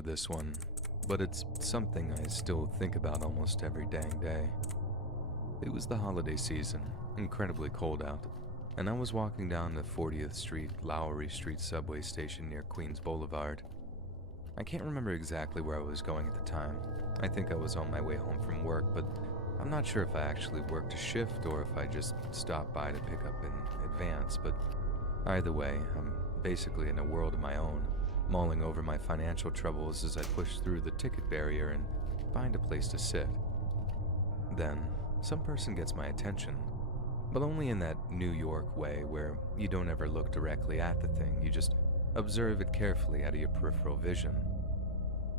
for this one, but it's something I still think about almost every dang day. It was the holiday season, incredibly cold out, and I was walking down the 40th Street, Lowry Street subway station near Queens Boulevard. I can't remember exactly where I was going at the time. I think I was on my way home from work, but I'm not sure if I actually worked a shift or if I just stopped by to pick up in advance, but either way, I'm basically in a world of my own, mulling over my financial troubles as I push through the ticket barrier and find a place to sit. Then, some person gets my attention, but only in that New York way where you don't ever look directly at the thing, you just observe it carefully out of your peripheral vision.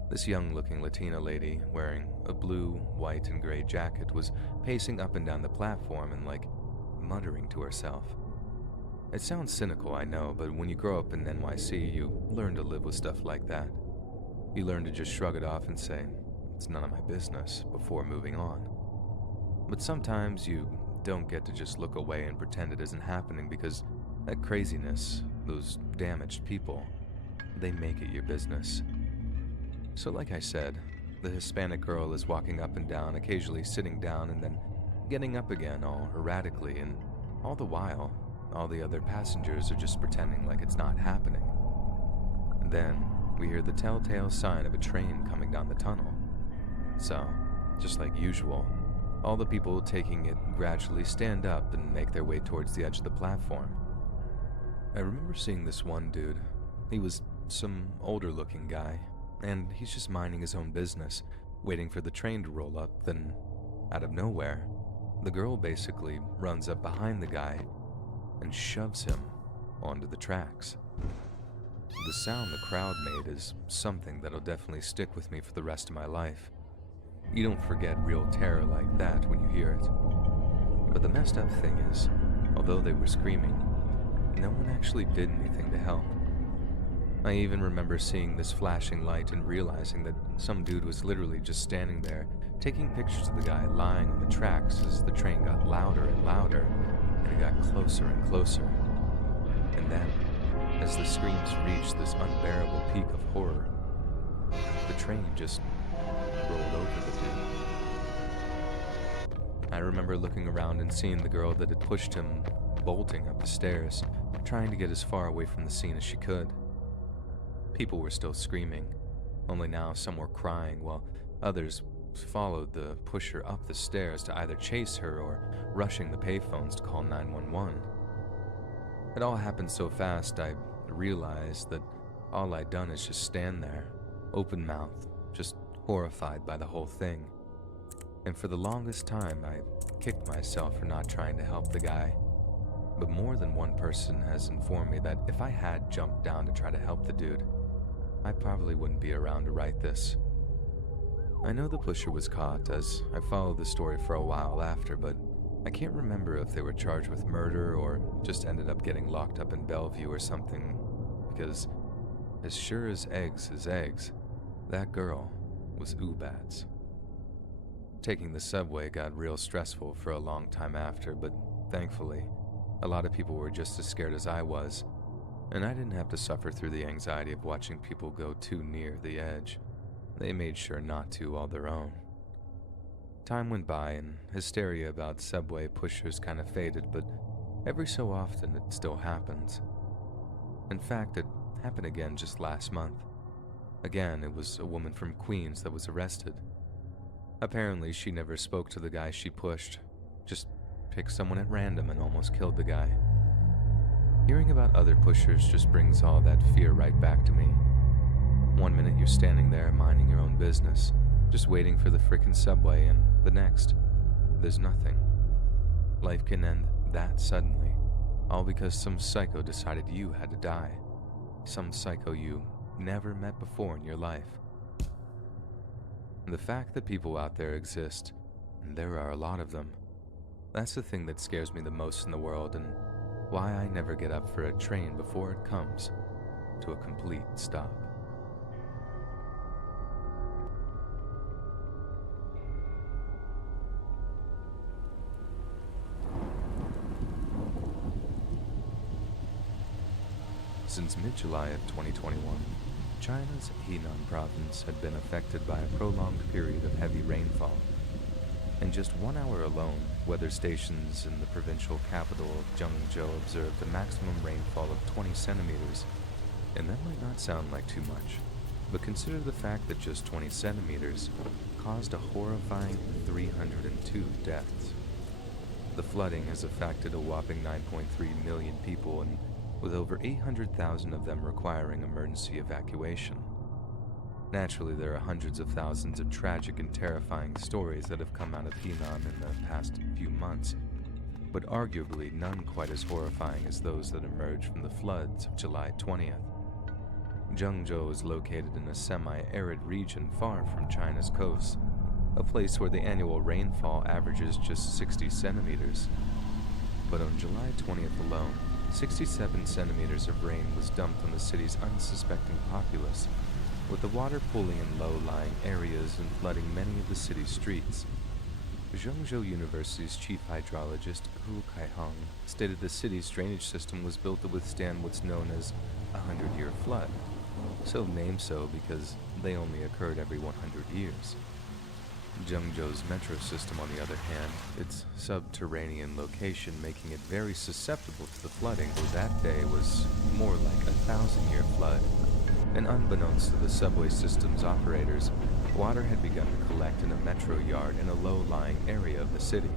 This young-looking Latina lady, wearing a blue, white, and gray jacket, was pacing up and down the platform and, muttering to herself. It sounds cynical, I know, but when you grow up in NYC, you learn to live with stuff like that. You learn to just shrug it off and say, "It's none of my business," before moving on. But sometimes you don't get to just look away and pretend it isn't happening, because that craziness, those damaged people, they make it your business. So like I said, the Hispanic girl is walking up and down, occasionally sitting down and then getting up again all erratically, and all the while, all the other passengers are just pretending like it's not happening. And then we hear the telltale sign of a train coming down the tunnel. So, just like usual, all the people taking it gradually stand up and make their way towards the edge of the platform. I remember seeing this one dude. He was some older-looking guy, and he's just minding his own business, waiting for the train to roll up. Then, out of nowhere, the girl basically runs up behind the guy and shoves him onto the tracks. The sound the crowd made is something that'll definitely stick with me for the rest of my life. You don't forget real terror like that when you hear it. But the messed up thing is, although they were screaming, no one actually did anything to help. I even remember seeing this flashing light and realizing that some dude was literally just standing there, taking pictures of the guy lying on the tracks as the train got louder and louder, and it got closer and closer. And then, as the screams reached this unbearable peak of horror, the train just rolled over the dude. I remember looking around and seeing the girl that had pushed him bolting up the stairs, trying to get as far away from the scene as she could. People were still screaming, only now some were crying while others followed the pusher up the stairs to either chase her or rushing the payphones to call 911. It all happened so fast I realized that all I'd done is just stand there, open-mouthed, just horrified by the whole thing. And for the longest time I kicked myself for not trying to help the guy. But more than one person has informed me that if I had jumped down to try to help the dude, I probably wouldn't be around to write this. I know the pusher was caught, as I followed the story for a while after, but I can't remember if they were charged with murder or just ended up getting locked up in Bellevue or something, because as sure as eggs is eggs, that girl was Ubats. Taking the subway got real stressful for a long time after, but thankfully, a lot of people were just as scared as I was, and I didn't have to suffer through the anxiety of watching people go too near the edge. They made sure not to all their own. Time went by and hysteria about subway pushers kind of faded, but every so often it still happens. In fact, it happened again just last month. Again, it was a woman from Queens that was arrested. Apparently, she never spoke to the guy she pushed, just picked someone at random and almost killed the guy. Hearing about other pushers just brings all that fear right back to me. One minute you're standing there minding your own business, just waiting for the frickin' subway, and the next, there's nothing. Life can end that suddenly, all because some psycho decided you had to die. Some psycho you never met before in your life. The fact that people out there exist, and there are a lot of them, that's the thing that scares me the most in the world, and why I never get up for a train before it comes to a complete stop. Since mid-July of 2021, China's Henan province had been affected by a prolonged period of heavy rainfall. In just 1 hour alone, weather stations in the provincial capital of Zhengzhou observed a maximum rainfall of 20 centimeters. And that might not sound like too much, but consider the fact that just 20 centimeters caused a horrifying 302 deaths. The flooding has affected a whopping 9.3 million people, and with over 800,000 of them requiring emergency evacuation. Naturally, there are hundreds of thousands of tragic and terrifying stories that have come out of Henan in the past few months, but arguably none quite as horrifying as those that emerged from the floods of July 20th. Zhengzhou is located in a semi-arid region far from China's coast, a place where the annual rainfall averages just 60 centimeters. But on July 20th alone, 67 centimeters of rain was dumped on the city's unsuspecting populace, with the water pooling in low-lying areas and flooding many of the city's streets. Zhengzhou University's chief hydrologist Hu Kaihong stated the city's drainage system was built to withstand what's known as a 100-year flood, so named so because they only occurred every 100 years. Zhengzhou's metro system, on the other hand, its subterranean location making it very susceptible to the flooding, though that day was more like a 1,000-year flood. And unbeknownst to the subway system's operators, water had begun to collect in a metro yard in a low-lying area of the city.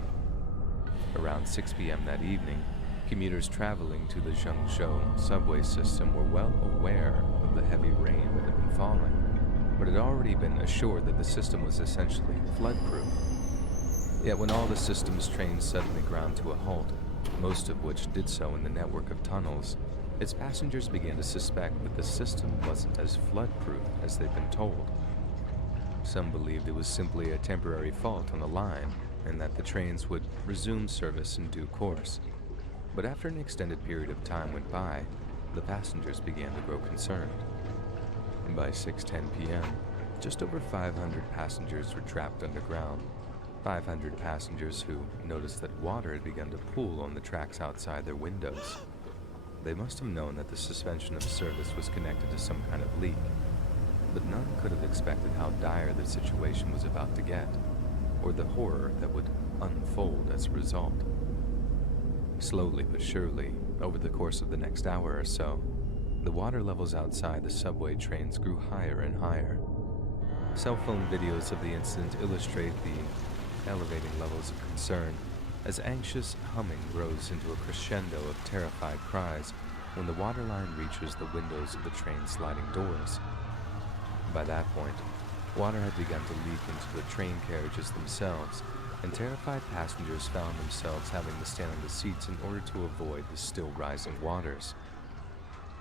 Around 6 p.m. that evening, commuters traveling to the Zhengzhou subway system were well aware of the heavy rain that had been falling, but had already been assured that the system was essentially flood-proof. Yet when all the system's trains suddenly ground to a halt, most of which did so in the network of tunnels, its passengers began to suspect that the system wasn't as flood-proof as they'd been told. Some believed it was simply a temporary fault on the line, and that the trains would resume service in due course. But after an extended period of time went by, the passengers began to grow concerned. By 6:10 p.m., just over 500 passengers were trapped underground. 500 passengers who noticed that water had begun to pool on the tracks outside their windows. They must have known that the suspension of service was connected to some kind of leak, but none could have expected how dire the situation was about to get, or the horror that would unfold as a result. Slowly but surely, over the course of the next hour or so, the water levels outside the subway trains grew higher and higher. Cell phone videos of the incident illustrate the elevating levels of concern as anxious humming grows into a crescendo of terrified cries when the waterline reaches the windows of the train's sliding doors. By that point, water had begun to leak into the train carriages themselves, and terrified passengers found themselves having to stand on the seats in order to avoid the still rising waters.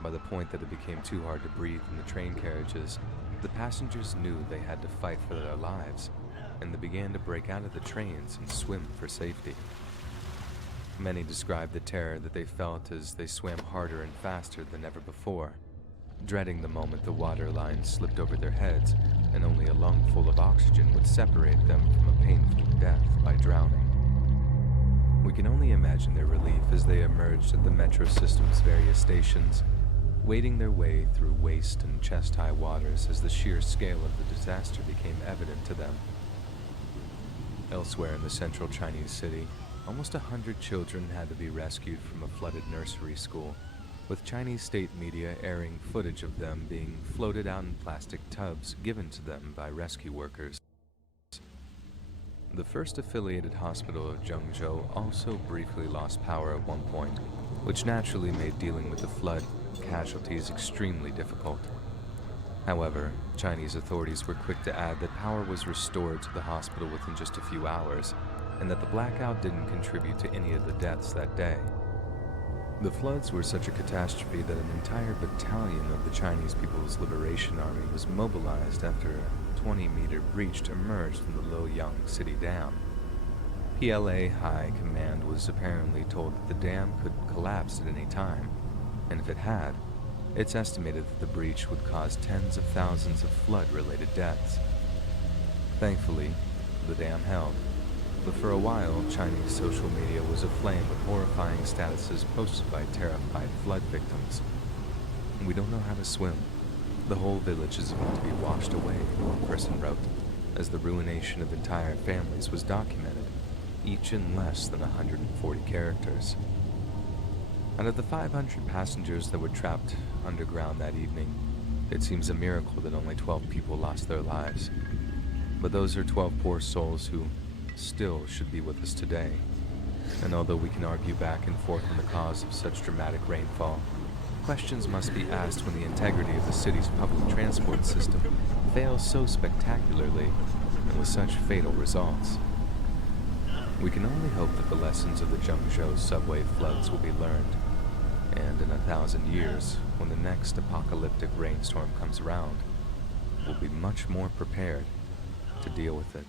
By the point that it became too hard to breathe in the train carriages, the passengers knew they had to fight for their lives, and they began to break out of the trains and swim for safety. Many described the terror that they felt as they swam harder and faster than ever before, dreading the moment the water line slipped over their heads and only a lungful of oxygen would separate them from a painful death by drowning. We can only imagine their relief as they emerged at the metro system's various stations, wading their way through waist and chest-high waters as the sheer scale of the disaster became evident to them. Elsewhere in the central Chinese city, almost 100 children had to be rescued from a flooded nursery school, with Chinese state media airing footage of them being floated out in plastic tubs given to them by rescue workers. The first affiliated hospital of Zhengzhou also briefly lost power at one point, which naturally made dealing with the flood casualties extremely difficult. However, Chinese authorities were quick to add that power was restored to the hospital within just a few hours, and that the blackout didn't contribute to any of the deaths that day. The floods were such a catastrophe that an entire battalion of the Chinese People's Liberation Army was mobilized after a 20-meter breach emerged from the Luoyang city dam. PLA High Command was apparently told that the dam could collapse at any time, and if it had, it's estimated that the breach would cause tens of thousands of flood-related deaths. Thankfully, the dam held, but for a while, Chinese social media was aflame with horrifying statuses posted by terrified flood victims. We don't know how to swim, The whole village is about to be washed away, one person wrote, as the ruination of entire families was documented, each in less than 140 characters. Out of the 500 passengers that were trapped underground that evening, it seems a miracle that only 12 people lost their lives. But those are 12 poor souls who still should be with us today. And although we can argue back and forth on the cause of such dramatic rainfall, questions must be asked when the integrity of the city's public transport system fails so spectacularly and with such fatal results. We can only hope that the lessons of the Zhengzhou subway floods will be learned, and in 1,000 years, when the next apocalyptic rainstorm comes around, we'll be much more prepared to deal with it.